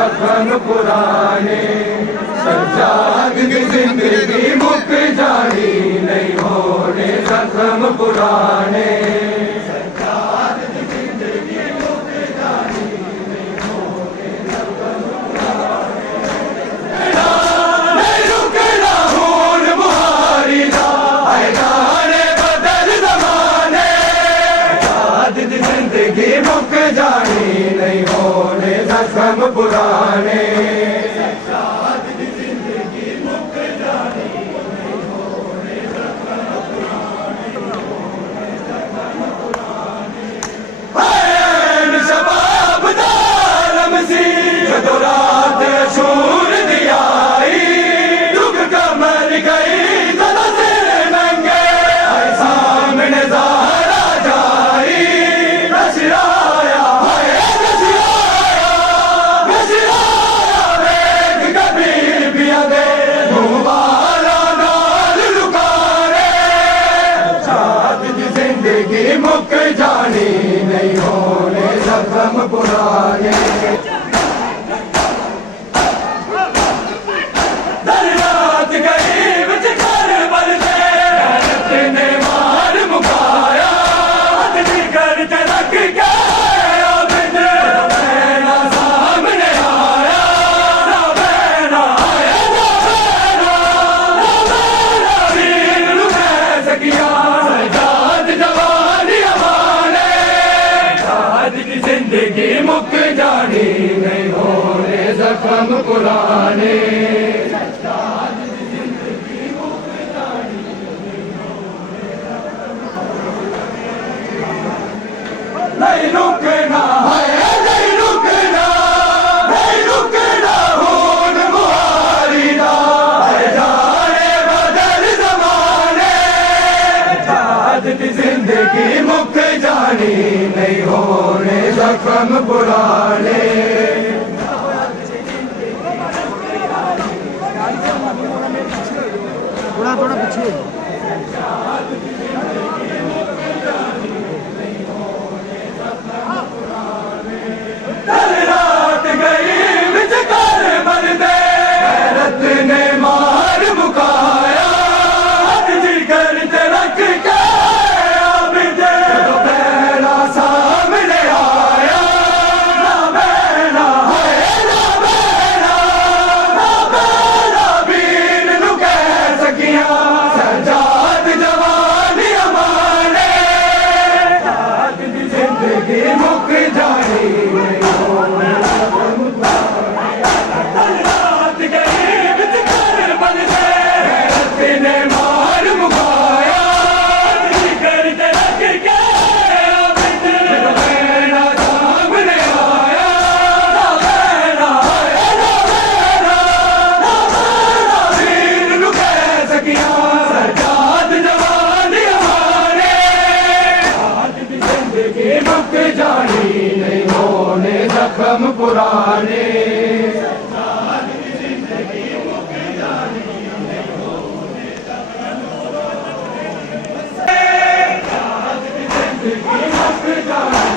जख्म पुराने। सज्जाद की जिंदगी मुक जानी नहीं होने जख्म पुराने। जिंदगी मुक जानी नहीं होने जख्म पुराने। जिंदगी मुक जानी नहीं होने जख्म पुराने। शबाब दारम सी जो रात शूर दियाई दुख कमर गई नंगे सामने ज़हरा जाई। जिंदगी मुक जानी नहीं होने जख्म पुराने। दरियात गई विच करबल से गैरत ने मार मुकाया। अदली करते रख के बहना सामने आया। ना बहना आया ना बहना ना बहना वीर नु कह सकिया। जिंदगी मुक जानी नहीं होने जख्म पुराने। नहीं रुकना है नहीं रुकना नहीं रुकना खून मुहारी दा जाने बदल ज़माने। जिंदगी मुक जानी नहीं होने जख्म पुराने। थोड़ा थोड़ा पीछे। रात गई विच करबल दे गैरत ने मार मुकाया। जी करते रख के बहना सामने आया। ना बहना है ना बहना ना बहना वीर नु कह सकिया। सजाद जवानी अमाने। जिंदगी मुक जानी नहीं होने रात गई विच करबल से गैरत ने मार मुकाया। करते रख के बहना सामने आया। ना बहना है ना बहना ना बहना वीर नु कह सकिया। सजाद जवानी हमारे। जिंदगी मुक जानी नहीं होने जख्म पुराने। जिंदगी मुक जानी नहीं होने जख्म पुराने। जिंदगी मुक जानी